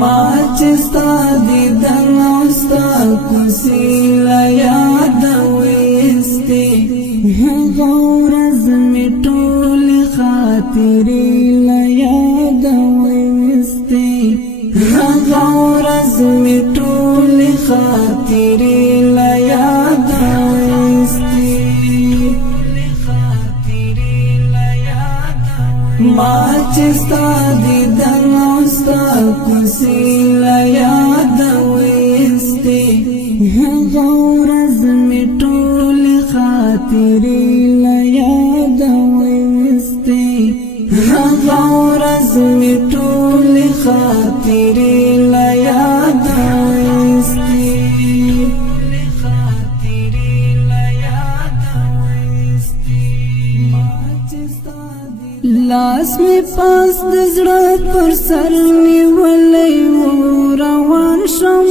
ما چې ستا دیدن او ستا کوڅې له یاده وایستې هغه ورځ مې ټولې خاطرې له یاده وایستې هغه ورځ مې ټولې خاطرې له یاده وایستې ما چې ستا دیدن او ستا کوڅې له یاده وایستې هغه ورځ مې ټولې خاطرې له یاده وایستې هغه ورځ مې ټولې خاطرې له یاده وایستې لاس می پاس د زړه پر سر نیولې و روان شوم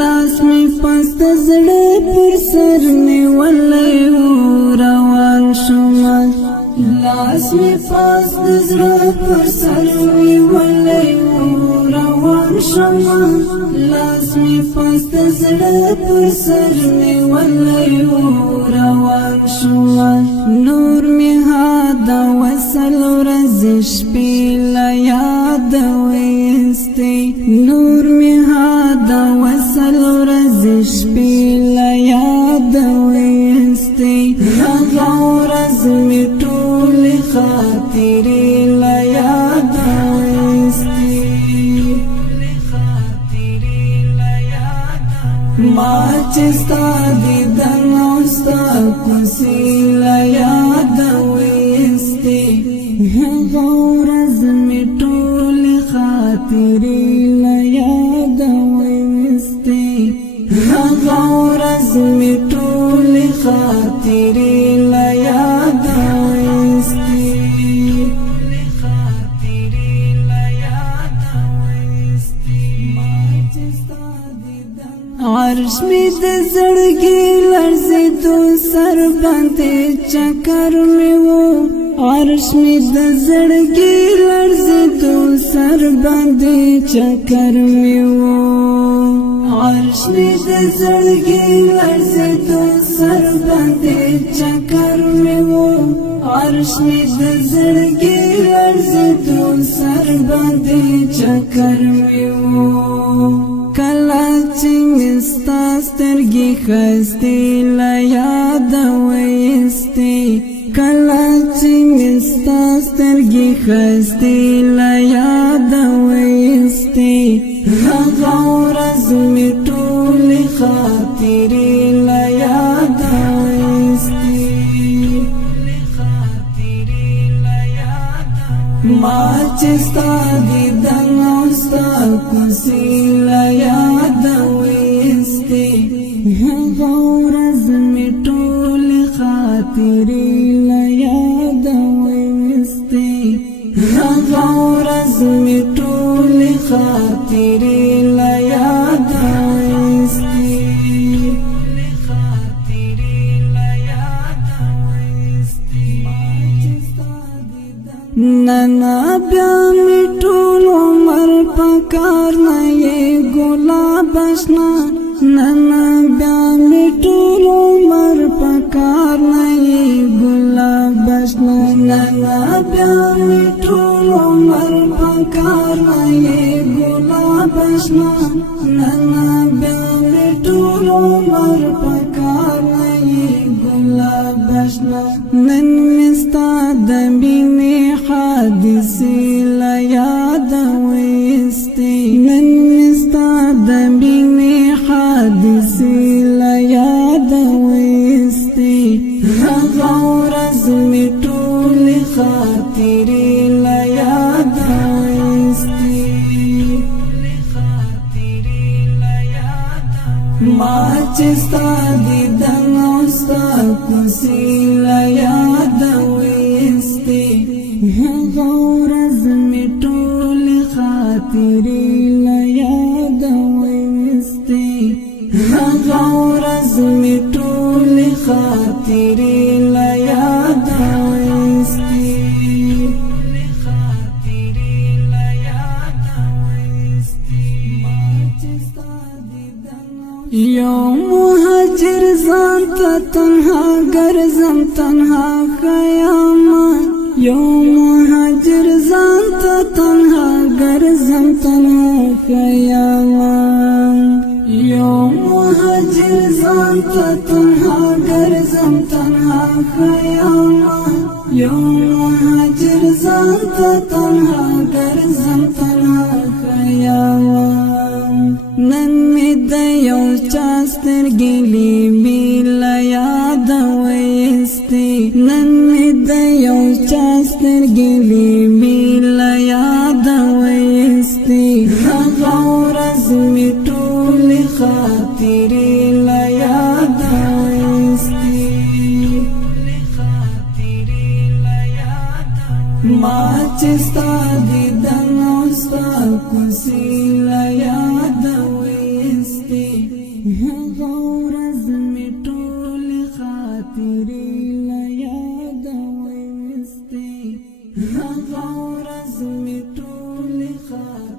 لاس می پاس د زړه پر سر نیولې و روان شوم لاس می پاس د زړه پر سر نیولې و روان شوم لاس می پاس د زړه پر سر نیولې و روان شوم نور می هادا وصل ورځ شپې له یاده وایستې نور می هادا وصل ورځ شپې له یاده وایستې هغه ورځ مې ټولې خاطرې له یاده وایستې ما چې ستا دیدن او ستا کوڅې له یاده وایستې هغه ورځ مې ټولې خاطرې له یاده وایستې هغه ورځ مې ټولې خاطرې له یاده وایستې عرش می د زړګي لړزېدو سر باندې چکر می وو عرش می د زړګي لړزېدو سر باندې چکر می وو عرش می د زړګي لړزېدو سر باندې چکر می وو عرش می د زړګي لړزېدو سر باندې چکر می وو کله چې ستا سترګې ښایستې له یاده وایستې کله چې ستا سترګې ښایستې له یاده وایستې هغه ورځ مې ټولې خاطرې له یاده وایستې ما چې ستا دیدن او ستا کوڅې له یاده وایستې هغه ورځ مې ټولې خاطرې له یاده وایستې هغه ورځ مې ټولې خاطرې له یاده وایستې ننا بیا می ټول عمر پکار نه یې ګلاب اشنا ننا بیا می ټول عمر پکار نه یې ګلاب اشنا ننا بیا می ټول عمر پکار نه یې ګلاب اشنا ننا بیا می ټول عمر پکار نه یې ګلاب اشنا نن مستا د مینې حادثې له یاده وایستې نن ستا د مینې حادثې له یاده وایستې هغه ورځ مې ټولې خاطرې له یاده وایستې ما چې ستا دیدن او ستا کوڅې له یاده وایستې هغه ورځ مې ټولې خاطرې له یاده وایستې هغه ورځ مې ټولې خاطرې له یاده وایستې यो मुहाजिर ځان ته تنها ګرځم تنها خیاما यो मुहाजिर ځان ته تنها ګرځم تنها خیاما यो मुहाजिर ځان ته تنها ګرځم تنها خیاما यो मुहाजिर ځان ته تنها ګرځم تنها خیاما نن می د یو چا سترګې لیمې له یاده وایستې نن می د یو چا سترګې لیمې له یاده وایستې هغه ورځ مې ټولې خاطرې له یاده وایستې ما چې ستا دیدن او ستا کوڅې له یاده وایستې هغه ورځ مې ټولې خاطرې له یاده وایستې هغه ورځ مې ټولې خاطرې